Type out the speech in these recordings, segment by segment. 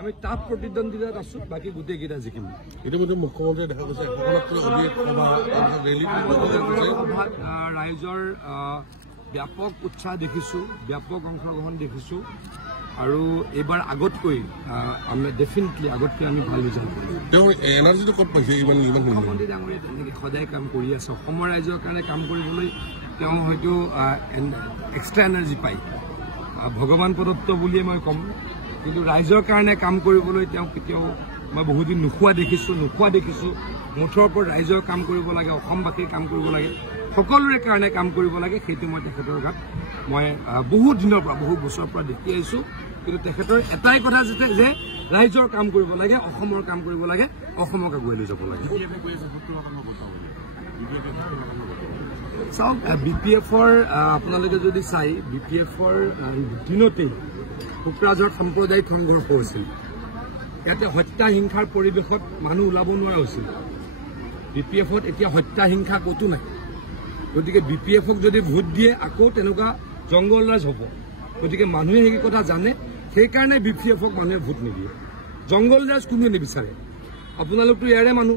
আমি টাফ প্ৰতিদ্বন্দ্বিতাত আছো বাকি গোটেইকেইটা জিকিম ইতিমধ্যে মুখ্যমন্ত্ৰীয়ে দেখা গৈছে ৰাইজৰ ব্যাপক উৎসাহ দেখিছো ব্যাপক অংশগ্ৰহণ দেখিছো আৰু এইবাৰ আগতকৈ আমি ডেফিনেটলি আগতকৈ আমি ভাল ৰিজাল্ট কৰিম এনাৰ্জিটো ক'ত পাইছে মুখ্যমন্ত্ৰী ডাঙৰীয়াই তেনেকৈ সদায় কাম কৰি আছে অসমৰ ৰাইজৰ কাৰণে কাম কৰিবলৈ তেওঁ হয়তো এক্সট্ৰা এনাৰ্জি পায় ভগৱান প্ৰদত্ত বুলিয়ে মই ক'ম কিন্তু ৰাইজৰ কাৰণে কাম কৰিবলৈ তেওঁ কেতিয়াও মই বহুদিন নোখোৱা দেখিছো মুঠৰ ওপৰত ৰাইজৰ কাম কৰিব লাগে অসমবাসীৰ কাম কৰিব লাগে সকলোৰে কাৰণে কাম কৰিব লাগে সেইটো মই তেখেতৰ গাত মই বহুত দিনৰ পৰা বহু বছৰৰ পৰা দেখি আহিছো কিন্তু তেখেতৰ এটাই কথা যে ৰাইজৰ কাম কৰিব লাগে অসমৰ কাম কৰিব লাগে অসমক আগুৱাই লৈ যাব লাগে চাওক BPFৰ আপোনালোকে যদি চাই BPFৰ দিনতেই কোকৰাঝাৰ সাম্প্ৰদায়িক সংঘৰ্ষ হৈছিল ইয়াতে হত্যা হিংসাৰ পৰিৱেশত মানুহ ওলাব নোৱাৰা হৈছিল BPFত এতিয়া হত্যা হিংসা কতো নাই গতিকে BPFক যদি ভোট দিয়ে আকৌ তেনেকুৱা জংগলৰাজ হ'ব গতিকে মানুহে সেই কথা জানে সেইকাৰণে BPFক মানুহে ভোট নিদিয়ে জংগলৰাজ কোনোৱে নিবিচাৰে আপোনালোকতো ইয়াৰে মানুহ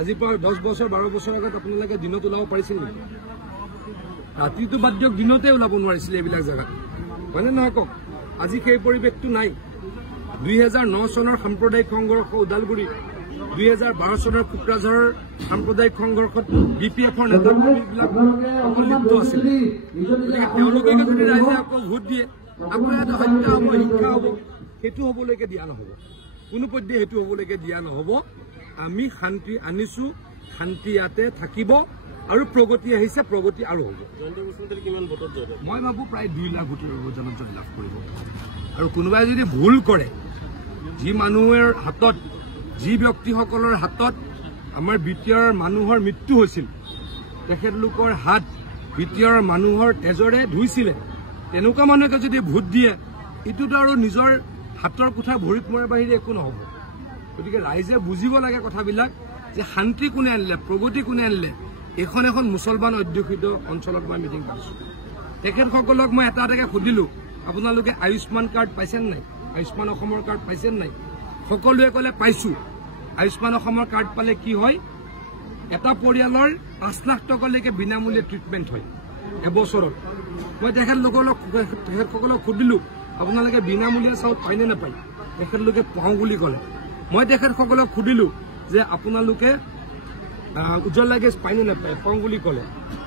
আজিৰ পৰা 10 বছৰ 12 বছৰ আগত আপোনালোকে দিনত ওলাব পাৰিছিল নেকি ৰাতিটো বাদ দিয়ক দিনতে ওলাব নোৱাৰিছিল এইবিলাক জেগাত হয়নে নহয় কওক আজি সেই পৰিৱেশটো নাই 2009 চনৰ সাম্প্ৰদায়িক সংঘৰ্ষ ওদালগুৰি 2012 চনৰ কোকৰাঝাৰৰ সাম্প্ৰদায়িক সংঘৰ্ষত BPFৰ নেতাকৰ্মীবিলাক লিপ্ত আছিল গতিকে তেওঁলোকে যদি ৰাইজে আকৌ ভোট দিয়ে আকৌ এটা হত্যা হ'ব হিংসা হ'ব সেইটো হ'বলৈকে দিয়া নহ'ব কোনো পধ্যে সেইটো হ'বলৈকে দিয়া নহ'ব আমি শান্তি আনিছো শান্তি ইয়াতে থাকিব আৰু প্ৰগতি আহিছে প্ৰগতি আৰু হ'ব মই ভাবো প্ৰায় 2 লাখ ভোটৰ জনজীৱন লাভ কৰিব আৰু কোনোবাই যদি ভুল কৰে যি মানুহৰ হাতত যি ব্যক্তিসকলৰ হাতত আমাৰ BTR মানুহৰ মৃত্যু হৈছিল তেখেতলোকৰ হাত BTR মানুহৰ তেজৰে ধুইছিলে তেনেকুৱা মানুহকে যদি ভোট দিয়ে ইটোতো আৰু নিজৰ হাতৰ কোঠা ভৰিত মৰাৰ বাহিৰে একো নহ'ব গতিকে ৰাইজে বুজিব লাগে কথাবিলাক যে শান্তি কোনে আনিলে প্ৰগতি কোনে আনিলে এখন মুছলমান অধ্যুষিত অঞ্চলত মই মিটিং পাইছো তেখেতসকলক মই এটা এটাকে সুধিলো আপোনালোকে আয়ুষ্মান কাৰ্ড পাইছেনে নাই আয়ুষ্মান অসমৰ কাৰ্ড পাইছেনে নাই সকলোৱে ক'লে পাইছো আয়ুষ্মান অসমৰ কাৰ্ড পালে কি হয় এটা পৰিয়ালৰ 5 লাখ টকালৈকে বিনামূলীয়া ট্ৰিটমেণ্ট হয় এবছৰত মই তেখেতসকলক সুধিলো আপোনালোকে বিনামূলীয়া চাউল পায়নে নাপায় তেখেতলোকে পাওঁ বুলি ক'লে মই তেখেতসকলক সুধিলো যে আপোনালোকে উজ্জ্বলা গেছ পায়নে নাপায় পাওঁ বুলি ক'লে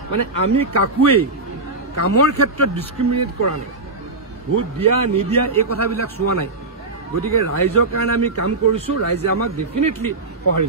মানে আমি কাকোৱেই কামৰ ক্ষেত্ৰত ডিছক্ৰিমিনেট কৰা নাই ভোট দিয়া নিদিয়া এই কথাবিলাক চোৱা নাই গতিকে ৰাইজৰ কাৰণে আমি কাম কৰিছো ৰাইজে আমাক ডেফিনেটলি সহায়